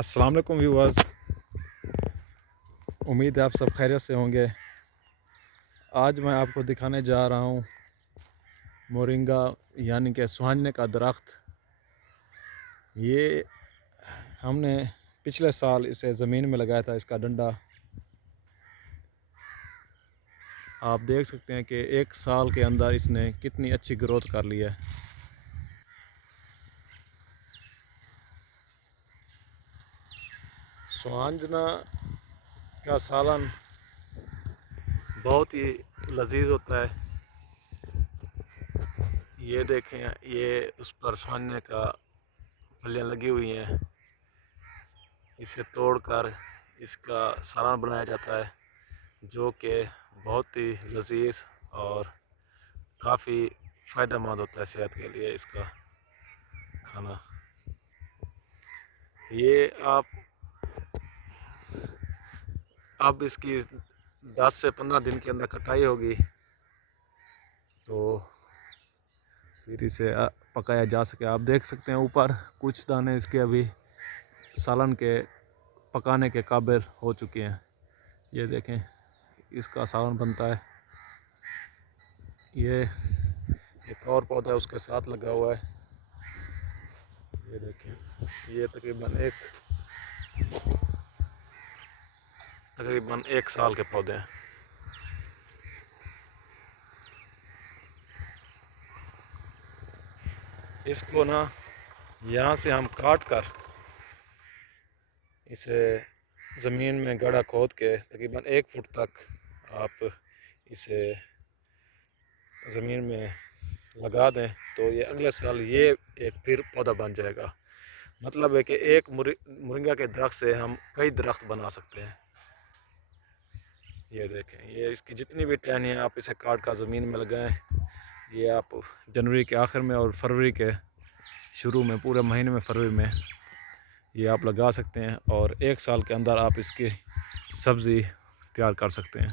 अस्सलाम वालेकुम व्यूअर्स, उम्मीद है आप सब खैरियत से होंगे। आज मैं आपको दिखाने जा रहा हूँ मोरिंगा यानी कि सुहाने का दरख्त। ये हमने पिछले साल इसे ज़मीन में लगाया था। इसका डंडा आप देख सकते हैं कि एक साल के अंदर इसने कितनी अच्छी ग्रोथ कर ली है। सुहांजना का सालन बहुत ही लजीज होता है। ये देखें, ये उस पर सुहाने का फलियाँ लगी हुई हैं। इसे तोड़कर इसका सालन बनाया जाता है, जो कि बहुत ही लजीज और काफ़ी फ़ायदेमंद होता है सेहत के लिए इसका खाना। ये अब इसकी 10 से 15 दिन के अंदर कटाई होगी, तो फिर इसे पकाया जा सके। आप देख सकते हैं ऊपर कुछ दाने इसके अभी सालन के पकाने के काबिल हो चुके हैं। ये देखें, इसका सालन बनता है। ये एक और पौधा उसके साथ लगा हुआ है। ये देखें, ये तकरीबन एक साल के पौधे हैं। इसको ना यहाँ से हम काट कर इसे ज़मीन में गड्ढा खोद के तकरीबन 1 फुट तक आप इसे ज़मीन में लगा दें, तो ये अगले साल ये एक फिर पौधा बन जाएगा। मतलब है कि एक मोरिंगा के दरख्त से हम कई दरख्त बना सकते हैं। ये देखें, ये इसकी जितनी भी टहनियाँ आप इसे काट कर ज़मीन में लगाएं। ये आप जनवरी के आखिर में और फरवरी के शुरू में, पूरे महीने में फरवरी में ये आप लगा सकते हैं और 1 साल के अंदर आप इसकी सब्ज़ी तैयार कर सकते हैं।